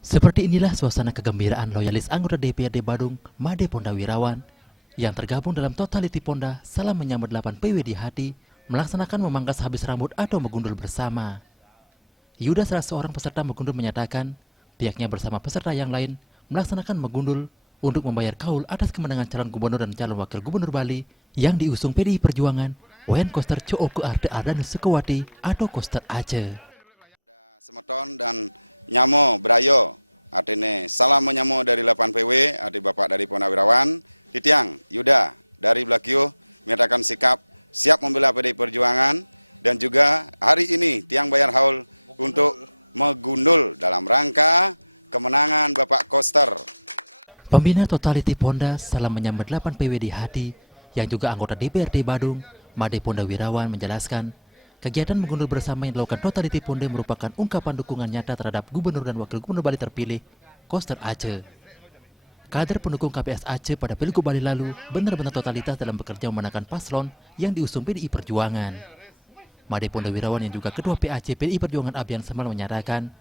Seperti inilah suasana kegembiraan loyalis anggota DPRD Badung, Made Ponda Wirawan, yang tergabung dalam Totality Ponda Salam Menyambut 8 PW di Hati, melaksanakan memangkas habis rambut atau megundul bersama. Yuda, salah seorang peserta megundul, menyatakan pihaknya bersama peserta yang lain melaksanakan megundul untuk membayar kaul atas kemenangan calon gubernur dan calon wakil gubernur Bali yang diusung PDI Perjuangan, Wayan Koster Cooku Arte Ardanus Sukawati atau Koster Aceh. Semeton dan Nyamo Brayo, artinya salam menyamo dari 8 PW, adik bapak dari Ponda Wirawan, Titiang Yuda dari Blakio menyatakan sikap siap membela PDI Perjuangan, dan juga hari ini tiang bayar haul untuk megundul dalam rangka kemenangan Bapak Koster. Pembina Totality Ponda Salam Menyambut 8 PW di Hati, yang juga anggota DPRD Badung, Made Ponda Wirawan, menjelaskan kegiatan megundul bersama yang dilakukan Totality Ponda merupakan ungkapan dukungan nyata terhadap Gubernur dan Wakil Gubernur Bali terpilih, Koster Aceh. Kader pendukung KPS Aceh pada Pilgub Bali lalu benar-benar totalitas dalam bekerja memenangkan paslon yang diusung PDI Perjuangan. Made Ponda Wirawan yang juga Ketua PAC PDI Perjuangan Abian Semal menyatakan,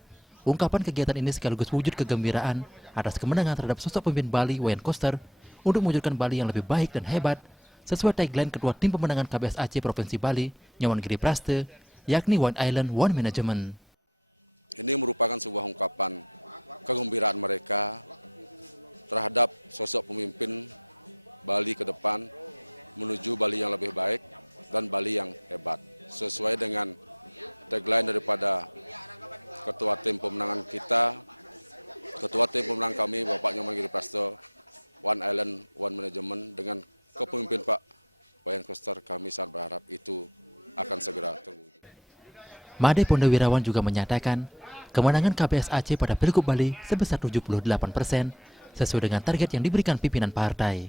ungkapan kegiatan ini sekaligus wujud kegembiraan atas kemenangan terhadap sosok pemimpin Bali, Wayan Koster, untuk mewujudkan Bali yang lebih baik dan hebat, sesuai tagline Ketua Tim Pemenangan KPS Aceh Provinsi Bali, Nyawan Giri Praste, yakni One Island, One Management. Ini merupakan sebuah ungkapan kegembiraan mereka terhadap sosok pemimpin Bali ke depan menuju Bali yang lebih baik dan Bali yang hebat. Sesuai dengan tagline daripada Ketua Tim Pemenangan kita, Ketua Tim Pemenangan kami Bapak Nyaman Giri Prasto, One Island, One Management, dengan kepemimpinan Pak Wayan Koster, kami sangat berharap itu akan segera terwujud. Made Ponda Wirawan juga menyatakan kemenangan KPS Aceh pada Pilgub Bali sebesar 78%, sesuai dengan target yang diberikan pimpinan partai.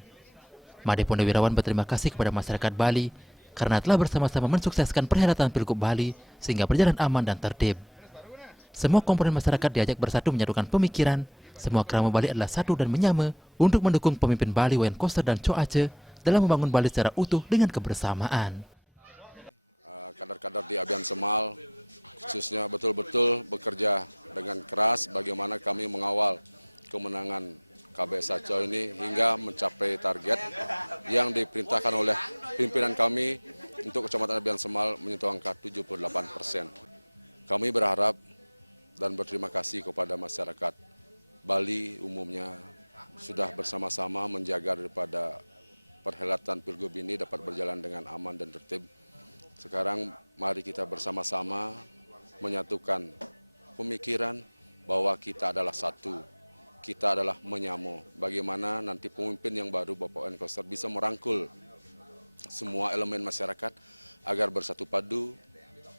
Made Ponda Wirawan berterima kasih kepada masyarakat Bali karena telah bersama-sama mensukseskan perhelatan Pilgub Bali sehingga berjalan aman dan tertib. Semua komponen masyarakat diajak bersatu menyatukan pemikiran, semua kerama Bali adalah satu dan menyama untuk mendukung pemimpin Bali Wayan Koster dan Co Aceh dalam membangun Bali secara utuh dengan kebersamaan. Kader-kader di Abian Semal khususnya betul-betul bekerja dengan keras bagaimana kami mengawal kemenangan KPS Aceh ini hingga mencapai target yang diperintahkan oleh pimpinan kami untuk Kecamatan Abian Semal menyentuh angka 78%. Kami berharap dan berterima kasih kepada masyarakat Bali umumnya sudah bersama-sama menjaga daripada perhelatan Pilgub ini dapat berjalan dengan aman dan tertib. Sekarang mari kita bersama-sama menyatukan pemikiran bahwa kita adalah satu, kita adalah menyamo. Bagaimana nanti pemimpin yang baru Bapak Wayan Koster bisa merangkul semua elemen masyarakat agar bersatu padu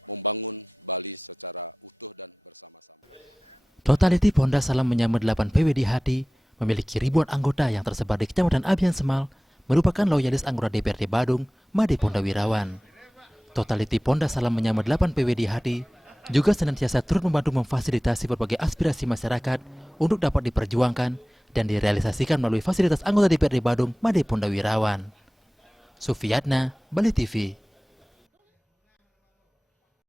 membangun Bali secara utuh dan bersama-sama. Totality Ponda Salam Menyambut 8 PW di Hati memiliki ribuan anggota yang tersebar di Kecamatan Abian Semal, merupakan loyalis anggota DPRD Badung, Made Ponda Wirawan. Totality Ponda Salam Menyambut 8 PW di Hati juga senantiasa turut membantu memfasilitasi berbagai aspirasi masyarakat untuk dapat diperjuangkan dan direalisasikan melalui fasilitas anggota DPRD Badung, Made Ponda Wirawan. Sufiyatna, Bali TV.